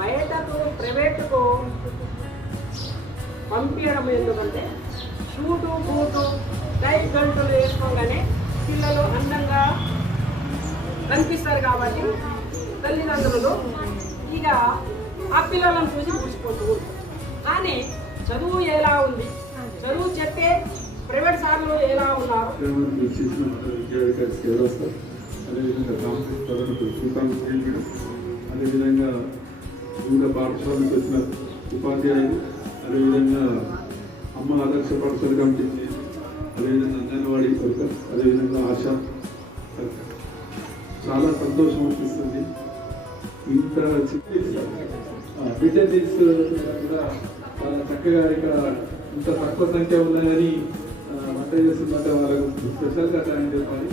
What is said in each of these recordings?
బయటకు ప్రైవేటుకు పంపించడం ఎందుకంటే షూటు బూటు టైట్ గంటలు వేసుకోగానే పిల్లలు అందంగా కనిపిస్తారు కాబట్టి తల్లిదండ్రులు ఇక ఆ పిల్లలను చూసి ముగిసిపోతూ ఉంటారు. కానీ చదువు ఎలా ఉంది, చదువు చెప్పే ప్రైవేట్ సార్లు ఎలా ఉన్నారు, అదేవిధంగా వివిధ పాఠశాలకు వచ్చిన ఉపాధ్యాయులు, అదేవిధంగా అమ్మ ఆదర్శ పాఠశాల కమిటీ, అదేవిధంగా అంగన్వాడీ వర్కర్, అదేవిధంగా ఆశా వర్కర్, చాలా సంతోషం అనిపిస్తుంది. ఇంత డిటెక్టివ్స్ కూడా చాలా చక్కగా ఇక్కడ ఇంత తక్కువ సంఖ్య ఉన్నాయని వంట చేస్తుందంటే వాళ్ళకు స్పెషల్గా థ్యాంక్ చెప్పాలి.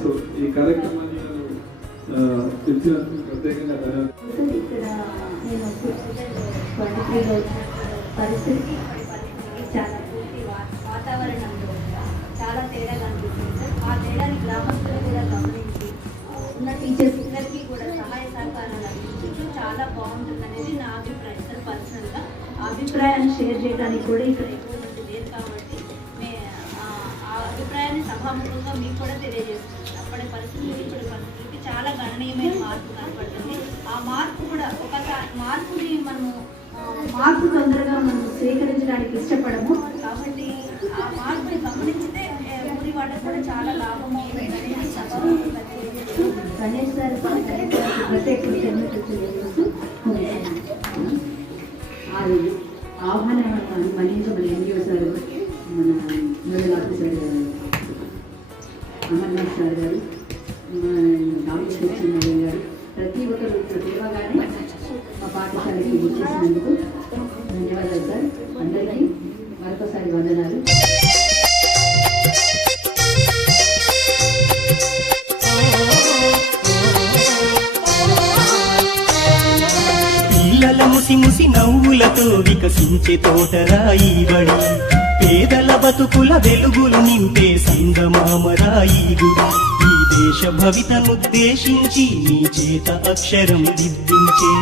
సో ఈ కార్యక్రమాన్ని తెలిసినందుకు ప్రత్యేకంగా ధన్యవాదాలు. ఇక్కడ నేను పరిస్థితి చాలా పూర్తి వాతావరణంలో చాలా తేడా కనిపిస్తుంది సార్. ఆ తేడాని గ్రామస్తులు కూడా గమనించి ఉన్న టీచర్స్ ఇద్దరికి కూడా సహాయ సహకారాలు అందించు చాలా బాగుంటుంది అనేది నా అభిప్రాయం సార్. పర్సనల్గా ఆ అభిప్రాయాన్ని షేర్ చేయడానికి కూడా ఇక్కడ ఎక్కువ మంది లేదు కాబట్టి ఆ అభిప్రాయాన్ని సభాముఖంగా మీకు కూడా తెలియజేస్తున్నాను. అప్పటి పరిస్థితులు ఇప్పటి పరిస్థితులకి చాలా గణనీయమైన మార్పు కనపడుతుంది. ఆ మార్పు కూడా మార్పుని మార్పు తొందరగా మనం స్వీకరించడానికి ఇష్టపడము కాబట్టి ఆ మార్పుని గమనించితే ఊరి వాళ్ళకి కూడా చాలా లాభం అవుతుంది. గణేష్ గారు ప్రత్యేక ఆహ్వానం మన్నించి మన ఎన్జిఓ సార్, మన నోడల్ ఆఫీసర్ అమర్నాథ్ సార్ గారు, డాక్టర్ సత్యనారాయణ గారు, ప్రతి ఒక్కరు పిలవగానే మా పాఠశాలకి వచ్చేసినందుకు ధన్యవాదాలు సార్. అందరికీ మరొకసారి వందనాలు. పిల్లల ముసి ముసి నవ్వులతో వికసించే తోటరాయి బడి, పేదల బతుకుల వెలుగులు నింపే సంగమామరాయి గుడి. ఈ దేశ భవితనుద్దేశించి నీ చేత అక్షరం దిద్దించే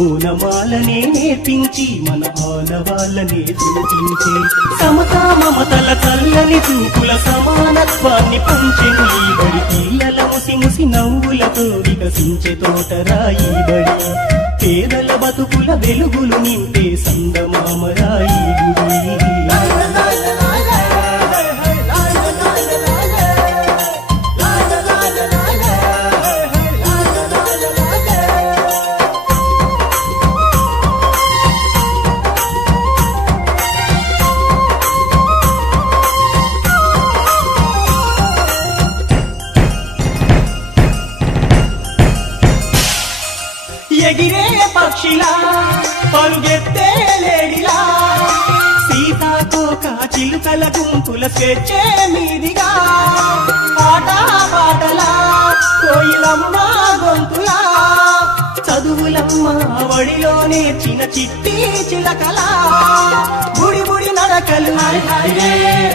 ఓనమాలనే నేర్పించి మన ఆనవాళ్ళనే చూపించే సమతా మమతల చల్లని చూపుల సమానత్వాన్ని పంచెను ఈ బడి. పిల్లల ముసి ముసి నవ్వులతో వికసించే తోటరాయి బడి, పేదల బతుకుల వెలుగులు నింపే సంగమామరాయి గుడి. ఎగిరే పక్షిలా పరుగెత్తే లేడిలా, సీతాకోక చిలుకల గుంపుల స్వేచ్ఛే మీదిగా, ఆట పాటలా కోయిలమ్మ గొంతులా, చదువులమ్మ వడిలో నేర్చిన చిట్టి చిలకలా, బుడి బుడి నడకలు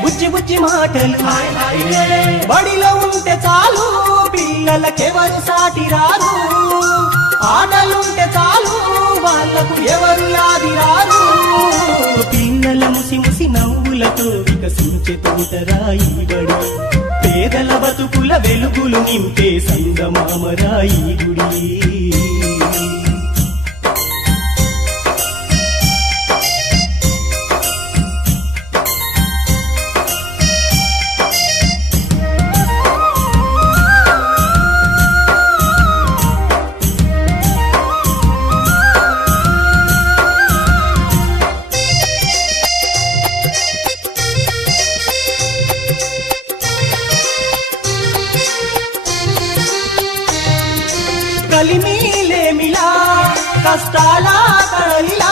బుజ్జి బుజ్జి మాటలు, బడిలో ఉంటే చాలు పిల్లలకెవరు సాటి రారు, ఆటలుంటే చాలు వాళ్ళకు ఎవరు యాది రారు. పిల్లల ముసి ముసి నవ్వులతో వికసించే తోటరాయి బడి, పేదల బతుకుల వెలుగులు నింపే సంగమామరాయి గుడి. కలిమిలేమిలా కష్టాల కడలిలా,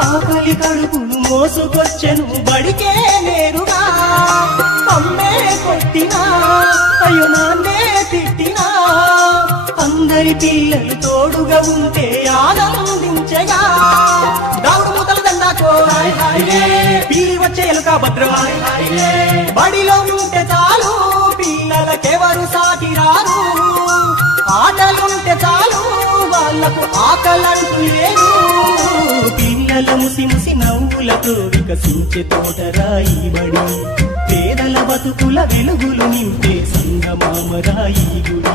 ఆకలి కడుపును మోసుకొచ్చెను బడికే నేరుగా, అమ్మే కొట్టినా అయ్యో నాన్నే తిట్టినా, అందరి పిల్లలు తోడుగా ఉంటే ఆనందించగా, దావుడు మూతల దండాకో పిల్లి వచ్చే ఎలుక భద్రం, బడిలో ఉంటే చాలు పిల్లలకెవరు సాటి రారు, ఆటలుంటే చాలు వాళ్ళ వాళ్లకు ఆకలంటూ లేదు. పిల్లల ముసి ముసి నవ్వులతో వికసించే తోటరాయి బడి, పేదల బతుకుల వెలుగులు నింపే సంగమామరాయి గుడి.